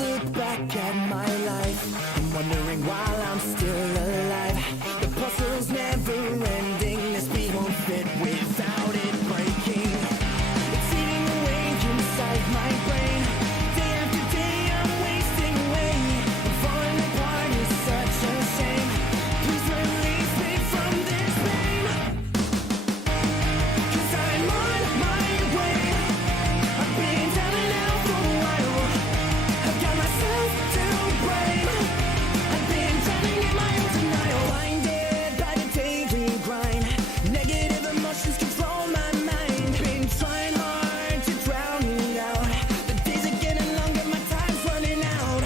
look back at my life, I'm wondering why I'm still alive. The puzzle's never ending, this beat won't fit without it breaking. It's eating away inside my brain. Day after day I'm wasting away. I'm falling apart, it's such a shame. Please release me from this pain. 'Cause I'm on my way. I've been down and out for a while. I've got myself to blame. I've been drowning in my own denial. Blinded by the daily grind. Negative emotions control my mind. Been trying hard to drown it out. The days are getting longer, my time's running out.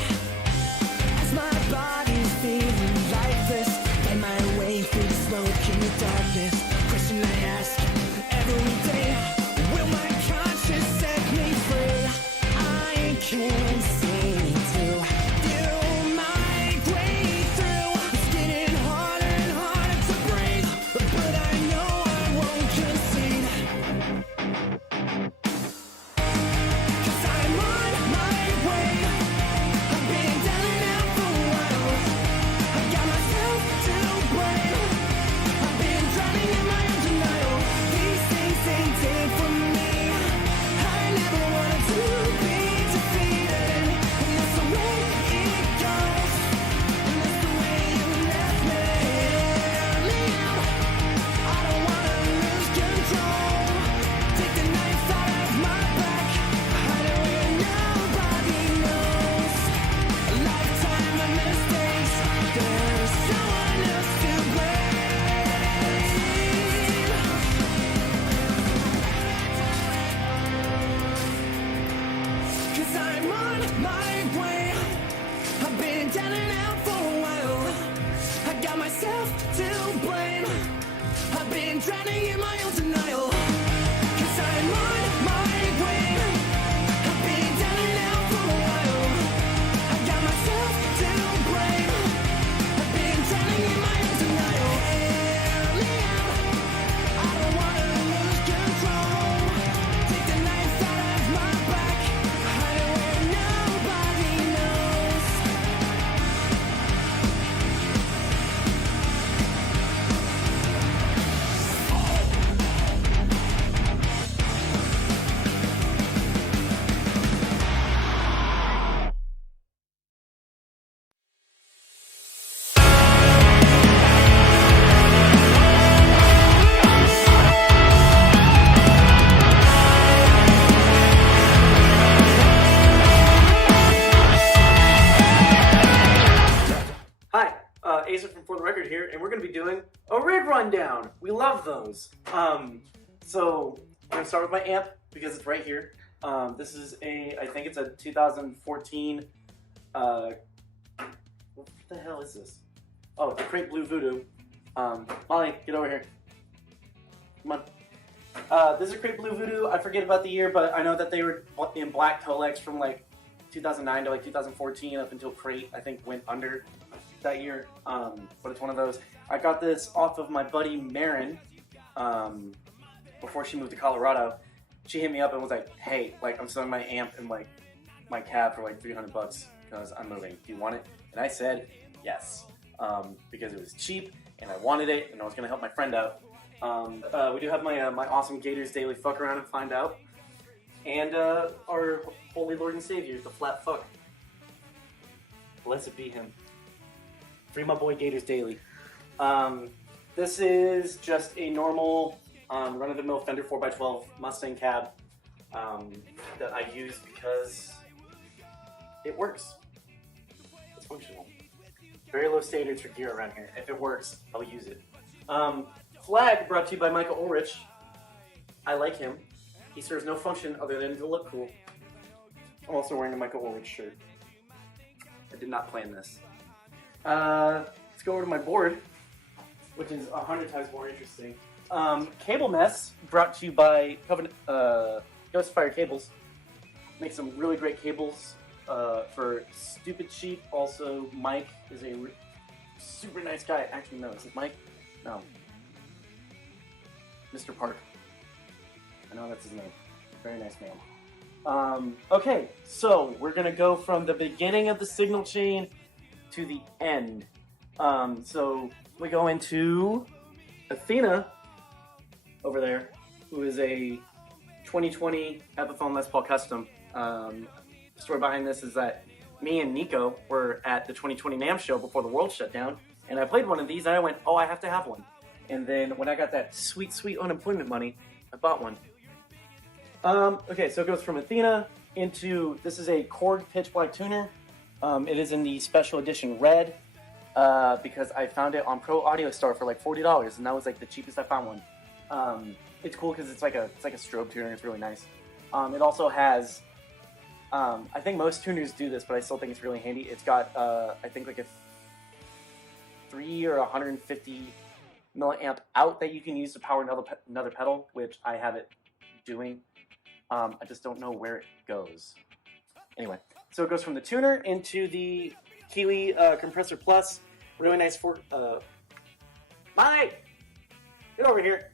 As my body's feeling lifeless, find my way through the smoke in the darkness. Question I ask every day, will my conscience set me free? I can't seem to feel my way through. It's getting harder and harder to breathe, but I know I won't concede. 'Cause I'm on my way. I've been down and out for a while. I've got myself to blame. I've been drowning in my own denial. These things ain't it for me. I never wanted to be defeated, and that's the way it goes. And that's the way you left me. I don't wanna lose control. Take the knife out of my back. Hide it where nobody knows. A lifetime of mistakes. There's someone else to blame. 'Cause I'm on my way. I've been down and out for a while. I got myself to blame. I've been drowning in my own denial. 'Cause I'm on my way. I've been down and out for a while. I got myself to blame. I've been drowning in my own denial. Hear me out. I don't wanna lose control. Take the knife out of my back. Hide it where nobody knows. Hi, Asa from For the Record here, and we're going to be doing a rig rundown. We love those. So we're going to start with my amp because it's right here. This is I think it's a 2014. What the hell is this? Oh, it's a Crate Blue Voodoo. Molly, get over here. Come on. This is a Crate Blue Voodoo. I forget about the year, but I know that they were in black Tolex from like 2009 to like 2014 up until Crate, I think, went under that year. But it's one of those. I got this off of my buddy Marin before she moved to Colorado. She hit me up and was like, hey, like I'm selling my amp and like my cab for like $300 because I'm moving. Do you want it? And I said yes, because it was cheap and I wanted it and I was gonna help my friend out. We do have my my awesome Gators Daily Fuck Around and Find Out, and our Holy Lord and Savior, the Flat Fuck. Blessed be Him. Free my boy Gators Daily. This is just a normal run-of-the-mill Fender 4x12 Mustang cab that I use because it works. It's functional. Very low standards for gear around here. If it works, I'll use it. Flag brought to you by Michael Ulrich. I like him. He serves no function other than to look cool. I'm also wearing a Michael Ulrich shirt. I did not plan this. Let's go over to my board, which is 100 times more interesting. Cable Mess, brought to you by Ghost Fire Cables. Make some really great cables for stupid cheap. Also, Mike is a super nice guy. Actually, no, is it Mike? No. Mr. Park. I know that's his name. Very nice man. Okay, so we're gonna go from the beginning of the signal chain to the end. So we go into Athena over there, who is a 2020 Epiphone Les Paul Custom. The story behind this is that me and Nico were at the 2020 NAMM show before the world shut down, and I played one of these, and I went, oh, I have to have one. And then when I got that sweet, sweet unemployment money, I bought one. Okay, so it goes from Athena into, this is a Korg Pitch Black tuner. It is in the special edition red, because I found it on Pro Audio Store for like $40, and that was like the cheapest I found one. It's cool because it's like a strobe tuner. It's really nice. It also has, I think most tuners do this, but I still think it's really handy. It's got, I think like a 3 or 150 milliamp out that you can use to power another pedal, which I have it doing. I just don't know where it goes. Anyway, so it goes from the tuner into the Kiwi Compressor Plus. Really nice for Mike, get over here.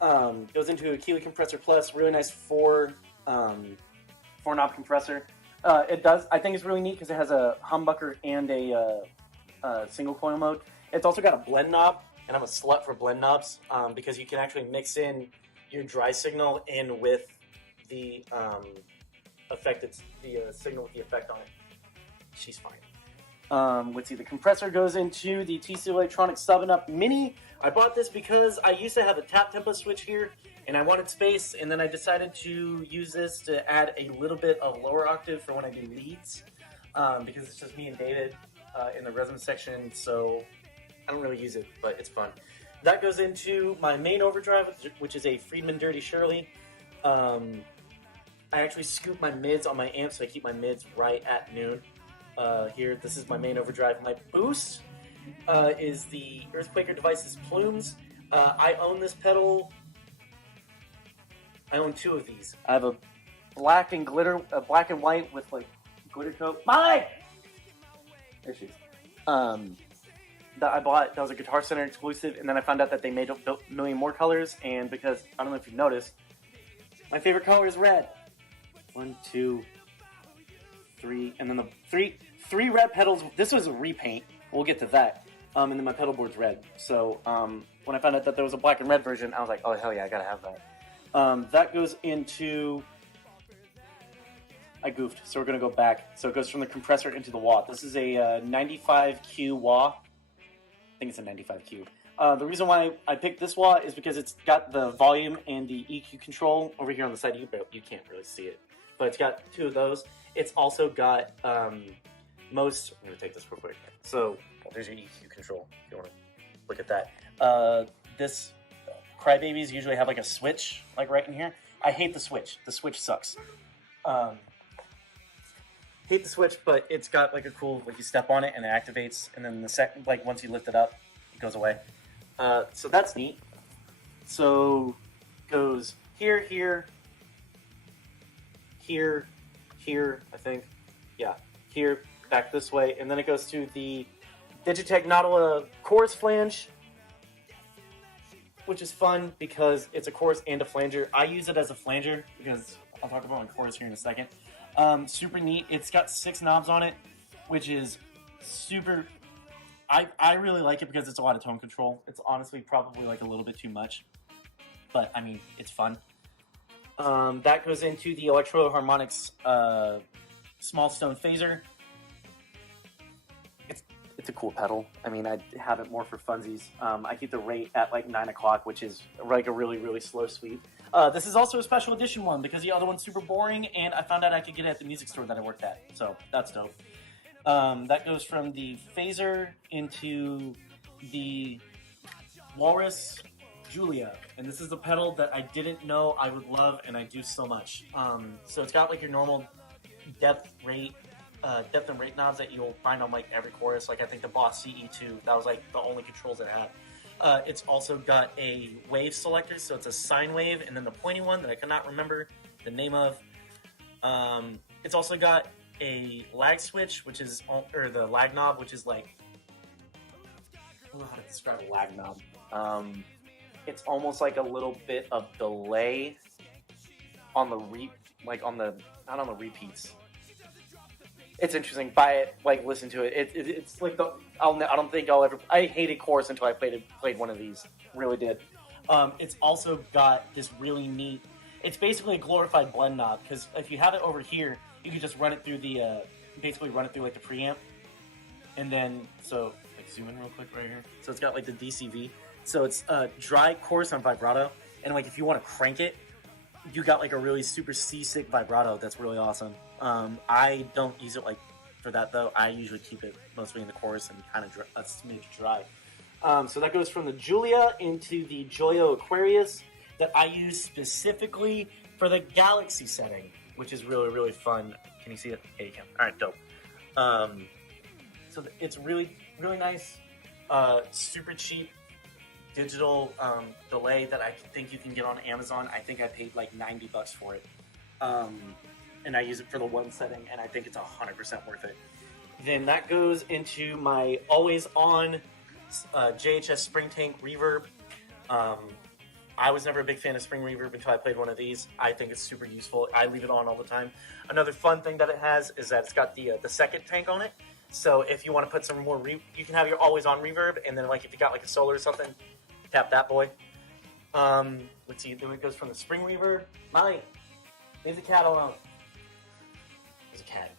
Goes into a Kiwi Compressor Plus. Really nice four knob compressor. It does. I think it's really neat because it has a humbucker and a single coil mode. It's also got a blend knob, and I'm a slut for blend knobs because you can actually mix in your dry signal in with the signal with the effect on it. She's fine. Let's see. The compressor goes into the TC Electronics 7-Up Mini. I bought this because I used to have a tap tempo switch here, and I wanted space, and then I decided to use this to add a little bit of lower octave for when I do leads, because it's just me and David in the resonance section, so I don't really use it, but it's fun. That goes into my main overdrive, which is a Friedman Dirty Shirley. I actually scoop my mids on my amp, so I keep my mids right at noon. Here, this is my main overdrive. My boost is the Earthquaker Devices Plumes. I own this pedal. I own 2 of these. I have a black and white with like glitter coat. Mike! There she is. That I bought, that was a Guitar Center exclusive, and then I found out that they made a million more colors, and because, I don't know if you've noticed, my favorite color is red. 1, 2, 3, and then the three red pedals. This was a repaint. We'll get to that. And then my pedal board's red. So when I found out that there was a black and red version, I was like, oh hell yeah, I gotta have that. That goes into. I goofed, so we're gonna go back. So it goes from the compressor into the wah. This is a 95Q wah. I think it's a 95Q. The reason why I picked this wah is because it's got the volume and the EQ control over here on the side. You can't really see it, but it's got 2 of those. It's also got most. I'm gonna take this real quick. So there's your EQ control. If you want to look at that. This Crybabies usually have like a switch, like right in here. I hate the switch. The switch sucks. Hate the switch, but it's got like a cool, like you step on it and it activates, and then the second, like once you lift it up, it goes away. So that's neat. So goes here, here, here, here, I think. Yeah, here, back this way, and then it goes to the Digitech Nautilus chorus flange, which is fun because it's a chorus and a flanger. I use it as a flanger because I'll talk about my chorus here in a second. Super neat. It's got 6 knobs on it, which is super. I really like it because it's a lot of tone control. It's honestly probably like a little bit too much, but I mean, it's fun. That goes into the Electro Harmonics Small Stone Phaser. It's a cool pedal. I mean, I have it more for funsies. I keep the rate at like 9 o'clock, which is like a really, really slow sweep. This is also a special edition one because the other one's super boring, and I found out I could get it at the music store that I worked at. So that's dope. That goes from the Phaser into the Walrus Julia, and this is the pedal that I didn't know I would love, and I do so much. So it's got like your normal depth and rate knobs that you'll find on like every chorus. Like I think the Boss CE2, that was like the only controls it had. It's also got a wave selector, so it's a sine wave, and then the pointy one that I cannot remember the name of. It's also got a lag switch, which is, or the lag knob, which is like, I don't know how to describe a lag knob. It's almost like a little bit of delay on the like on the not on the repeats. It's interesting. Buy it, like listen to it. It's like I don't think I'll ever. I hated chorus until I played one of these. Really did. It's also got this really neat. It's basically a glorified blend knob because if you have it over here, you can just run it through the basically run it through like the preamp, and then so like zoom in real quick right here. So it's got like the DCV. So it's dry chorus on vibrato, and like if you want to crank it, you got like a really super seasick vibrato that's really awesome. I don't use it like for that though. I usually keep it mostly in the chorus and kind of make it dry. So that goes from the Julia into the Joyo Aquarius that I use specifically for the Galaxy setting, which is really, really fun. Can you see it? Yeah, you can. All right, dope. So it's really, really nice, super cheap digital delay that I think you can get on Amazon. I think I paid like $90 for it. And I use it for the one setting, and I think it's 100% worth it. Then that goes into my always on JHS Spring Tank Reverb. I was never a big fan of Spring Reverb until I played one of these. I think it's super useful. I leave it on all the time. Another fun thing that it has is that it's got the second tank on it. So if you want to put some more you can have your always on reverb, and then like if you got like a solar or something, tap that boy. Let's see. Then it goes from the Spring Reverb. Molly, leave the cat alone. There's a cat.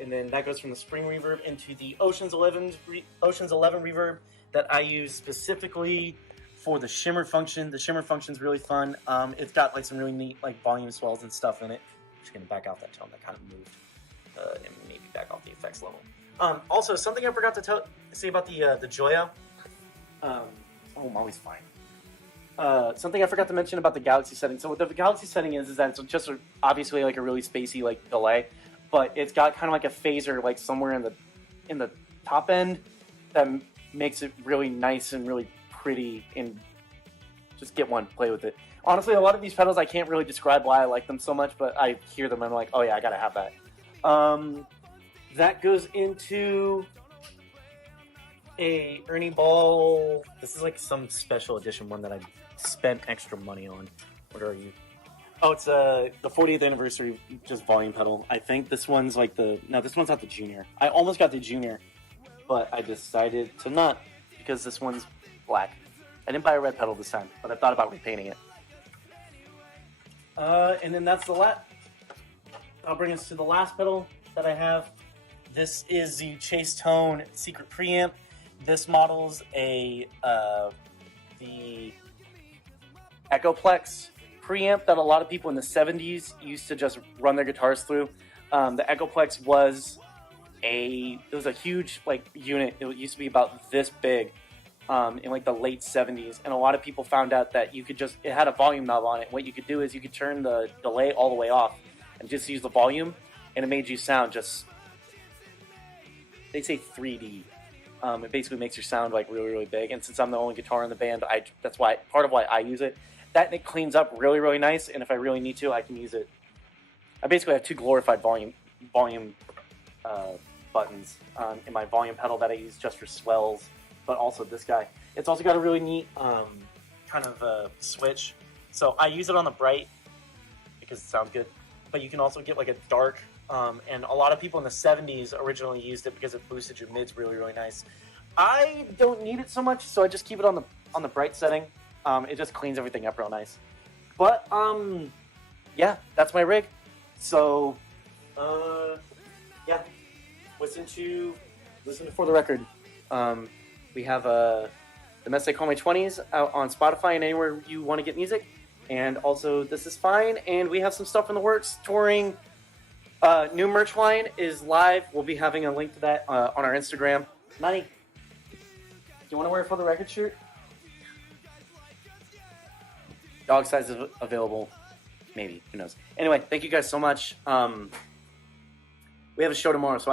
And then that goes from the Spring Reverb into the Ocean's 11 Reverb that I use specifically for the shimmer function. The shimmer function's really fun. It's got like some really neat like volume swells and stuff in it. I'm just gonna back off that tone that kind of moved, and maybe back off the effects level. Also, something I forgot to say about the Joyo. I'm always fine. Something I forgot to mention about the Galaxy setting. So what the Galaxy setting is that it's just obviously like a really spacey like delay, but it's got kind of like a phaser like somewhere in the top end that makes it really nice and really pretty. And just get one, play with it. Honestly, a lot of these pedals I can't really describe why I like them so much, but I hear them and I'm like, oh yeah, I gotta have that. That goes into a Ernie Ball. This is like some special edition one that I spent extra money on. What are you? Oh, it's the 40th anniversary just volume pedal. I think this one's like this one's not the junior. I almost got the junior, but I decided to not because this one's black. I didn't buy a red pedal this time, but I thought about repainting it. And then that's the last. I'll bring us to the last pedal that I have. This is the Chase Tone Secret Preamp. This model's the Echoplex preamp that a lot of people in the 70s used to just run their guitars through. The Echoplex was a huge like unit. It used to be about this big in like the late 70s, and a lot of people found out that it had a volume knob on it. What you could do is you could turn the delay all the way off and just use the volume, and it made you sound just, they say 3D. It basically makes your sound like really, really big. And since I'm the only guitar in the band, that's why part of why I use it. That it cleans up really, really nice. And if I really need to, I can use it. I basically have two glorified volume buttons in my volume pedal that I use just for swells, but also this guy. It's also got a really neat kind of switch. So I use it on the bright because it sounds good. But you can also get like a dark. And a lot of people in the 70s originally used it because it boosted your mids really, really nice. I don't need it so much, so I just keep it on the bright setting. It just cleans everything up real nice. But yeah, that's my rig. So yeah, listen to For the Record. We have the Mess They Call My 20s out on Spotify and anywhere you want to get music. And also This Is Fine. And we have some stuff in the works. Touring. New merch line is live. We'll be having a link to that on our Instagram. Nani, do you want to wear a For the Record shirt? Dog size is available. Maybe. Who knows? Anyway, thank you guys so much. We have a show tomorrow, so